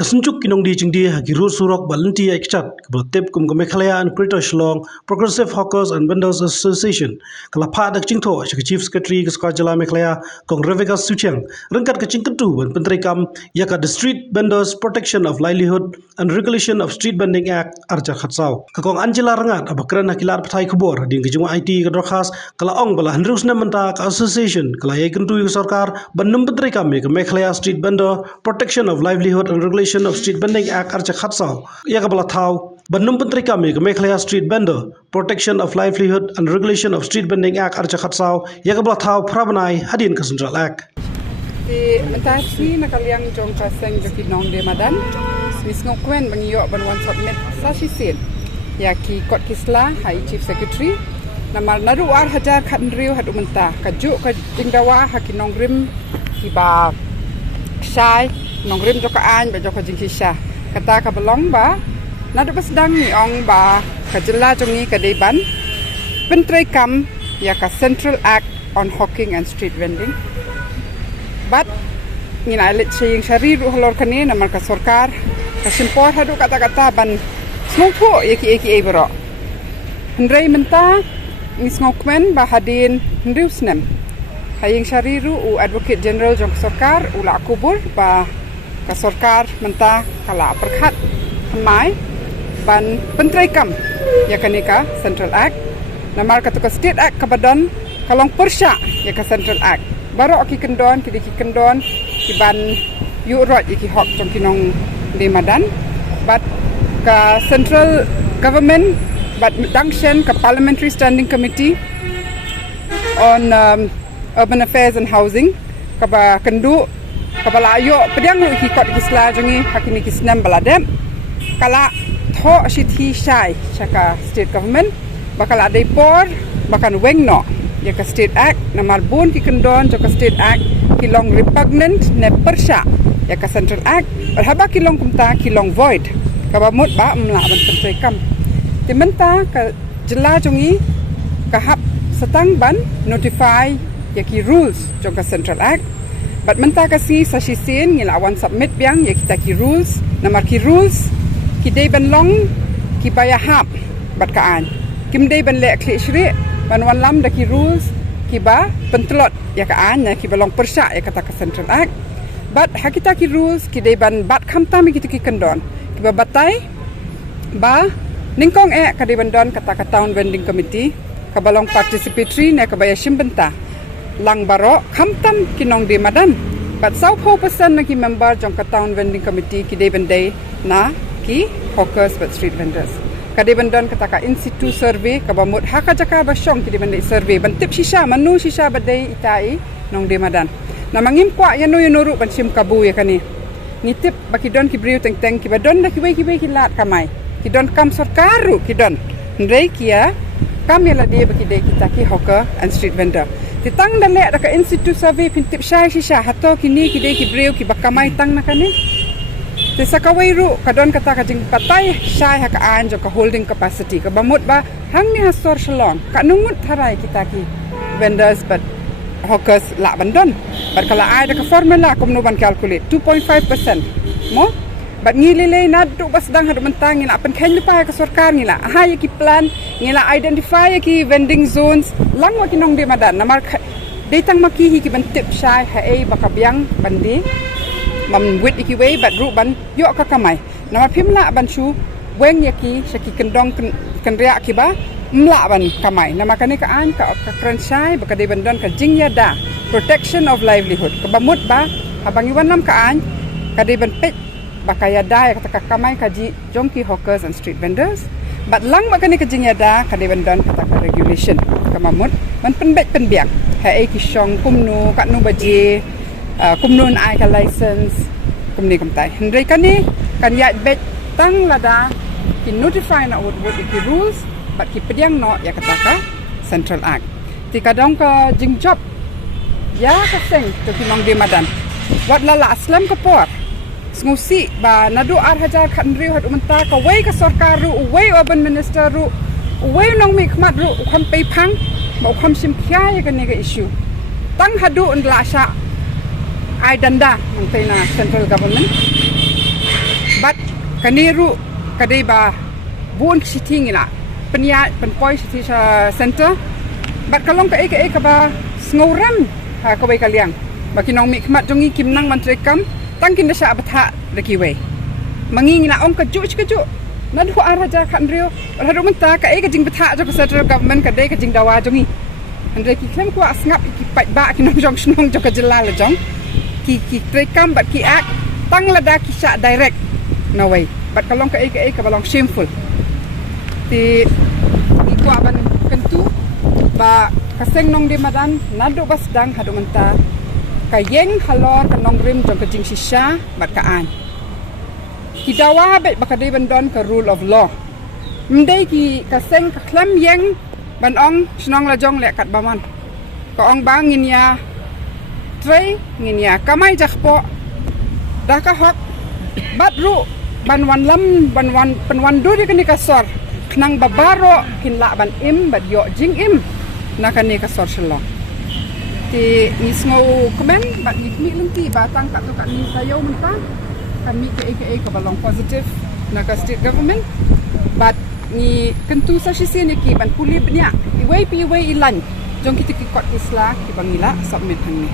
Kasunjuk kinong di jing di hagi ru surok balinti ekchat kebelatip kum Meghalaya and Greater Shillong Progressive Hawkers and Vendors Association kelapa dak jingto sebagai Chief Secretary ke Sekolah Jala Meghalaya kong Rebecca Sucheng rengkat ke jingkentu ban penteri kam yaka the Street Vendors Protection of Livelihood and Regulation of Street Vending Act arja khatsau kakong Angela rengat abakran hakilar patai kubor di kejung IT ke dorkhas kala ong bala hendrus menta ke association kala ye kentu ke sarkar banum penteri kam ke Meghalaya Street Vendor Protection of Livelihood and Regulation of Street Vending Act arja khatsau ya kabala thau banum penteri kami ke Meghalaya Street Vendor Protection of Livelihood and Regulation of Street Vending Act arja khatsau ya kabala thau prabanai hadin ke Central Act di mentasi nakaliang jong kaseng joki nong de madan mis ngokwen bangiyo ban wan submit sashi sin ya ki kot kisla hai Chief Secretary namar naru ar hajar khan riu hadu menta kaju ka jingdawa haki nong rim ki ba shai nong rim joka an ba joka jingkisha kata ka belong ba nadu basdang ni ong ba kajela jongi kadeban pentrai kam ya ka Central Act on Hawking and Street Vending but ngina elit saying shari ru halor kani namar ka sarkar ka simpor hadu kata-kata ban smoko eki ebro hendrai menta ngisngokmen ba hadin hendusnem haying shari ru u Advocate General jong sarkar ula kubur ba ka sarkar menta kala perkhat mai ban pentrai kam ya kanika Central Act namar ka State Act kabadon kalong persya ya ka Central Act baro ki kendon ki kendon ki ban yu rot ki hok jong kinong de madan but ka central government but dangchen ka Parliamentary Standing Committee on Urban Affairs and Housing ka ba kendu ka balayo pedang ki kot ki sla jongi hakini ki snam baladem kala tho shithi shai chaka state government bakala depor bakan wengno ya ka State Act namar bun ki kendon jo ka State Act ki long repugnant ne persya ya ka Central Act haba ki long kumta ki long void ka ba mut ba mla ban pentrai kam timenta ka jela jongi ka hap setang ban notify ya ki rules jo ka Central Act but menta ka si sa shisin ngila awan submit biang ya kita ki rules namar ki rules ki dei ban long ki baya hap bat kaan kim dei ban le kli shri ban wan lam da ki rules ki ba pentlot ya kaan ya ki balong persya ya kata ka Central Act but hakita ki rules ki dei ban bat khamta mi ki kendon ki ba batai ba ningkong ka dei ban don kata ka Town Vending Committee ka balong participatory ne ka baya shimbenta lang baro khamtam kinong de madan but sau 4% na ki member jong ka Town Vending Committee ki dei ban dei na ki hawkers but street vendors kade bandan kata ka in situ survey ka bamut haka jaka basyong kidi bandai survey bantip shisha manu shisha badai itai nong de madan na mangim kwa yanu yunuru bansim kabu ya kani nitip bakidon ki briu teng teng ki badon da ki wei ki lat kamai kidon kam sarkaru kidon ndrei kia kam yala de bakide kita ki hawker and street vendor titang dale da ka in situ survey pintip shay shisha hato kini kide ki briu ki bakamai tang na kani sakawai ru kadon kata kajing patai syai haka anjo ka holding capacity ka bamut ba hang ni hasor shalon ka nungut tharai kita ki vendors but hawkers la bandon but kala ai da ka formula kumno ban calculate 2.5% mo but ngilile na du bas dang hadu mentang ngila pen khen lupa ka sarkar ngila ha ki plan ngila identify ki vending zones lang wa kinong de madan namar detang maki ki bantip syai ha ei bakabyang bandi mam wit iki wei bat ru ban yo ka kamai nama pimla ban chu weng yaki shaki kendong kendria ki ba mla ban kamai nama kani ka an ka kranchai ba ka de ban don ka jingya da protection of livelihood ka bamut ba habangi wanam ka an ka de ban pet ba kaya da ka ka kamai ka ji jongki hawkers and street vendors bat lang ba kani ka jingya da ka de ban don ka ka regulation ka mamut man penbet penbiak ha e ki shong kumnu ka nu baje kumnun ai ka license kumni kumtai hendrai kani kan ya bet tang lada ki notify na would ki rules but ki pediang no ya kata ka Central Act ti kadang ka jing job ya ka seng to ki nong de madan wat lala aslam ka por ngusi ba nadu ar hajar khan riu hat umenta ka wei ka sarkar ru wei urban minister ru wei nong mi khmat ru kham pe phang ba kham sim khya ya ka ne ga issue tang hadu undla sha ai danda mungkin central government But kaniru kadai ba buon siting ila penia penpoi city center. But kalong ka ba sngoram ha kawai kaliang. Baki nong mikmat jongi kim nang Menteri Kam tangkin dasa abatha dekiwe. Mangi ngila ong kaju. Nadu araja kan rio. Hadu menta ka jing betha jo central government kadai ka jing dawa jongi. Andre ki klem ko asngap ki pat ba ki nong jong snong jo ka jelal jong. Ki trekam bat ki ak tang lada ki sha direct. No way. But kalong ka balong shameful. Ti ko aban kentu ba kaseng nong di madan nadu bas dang hadu menta kayeng halor kanong rim jong ka jing shisha bat kaan. Kidawa bet bakadai bandon ke rule of law. Mendai ki kaseng ka klam yang banong snong lajong lek kat baman. Ka ong bang ngin ya trei ngin ya kamai jakpo dah ka hok batru banwan lam banwan penwandu di kini kasor nang babaro kinla ban im bat yo jing im nakani kasor shalong. Ti nisngo komen bat mi lenti batang kat tu kat ni sayo mentang kami ke balong positif naga state government but ni kentu sa sisi ni ki ban puli bnya iway ilan jong kita ki kot isla ki bangila submit hang ni